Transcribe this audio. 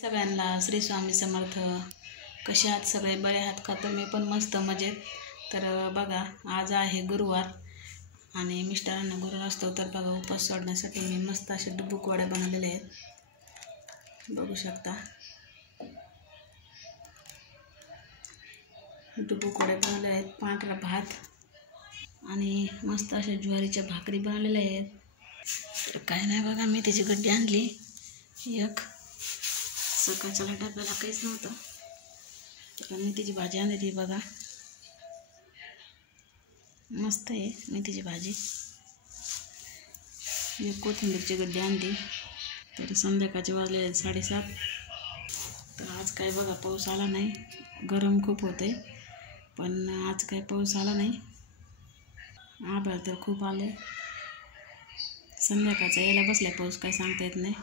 सगळ्यांना श्री स्वामी समर्थ. कसे आहात सगळे? बरे आहात का? तर मी पण मस्त मजेत. तर बघा, आज आहे गुरुवार आणि मिस्टरांना गुरुवार असतो, तर बघा उपवास सोडण्यासाठी मी मस्त असे डुबुक वड्या बनवलेले आहेत. बघू शकता, डुबुक वड्या बनवले आहेत. पांढरा भात आणि मस्त अशा ज्वारीच्या भाकरी बनवलेल्या आहेत. तर काय नाही बघा, मी त्याची गड्डी आणली एक. सकाळच्या डब्याला काहीच नव्हतं, तर मेथीची भाजी आणली. बघा मस्त आहे मेथीची भाजी. मी कोथिंबीरची गड्डी आणली. तर संध्याकाळचे वाजले 7:30. तर आज काय बघा पाऊस आला नाही. गरम खूप होते, पण आज काय पाऊस आला नाही. आभाळ तर खूप आले. संध्याकाळचा यायला बसलाय पाऊस, काय सांगता येत नाही.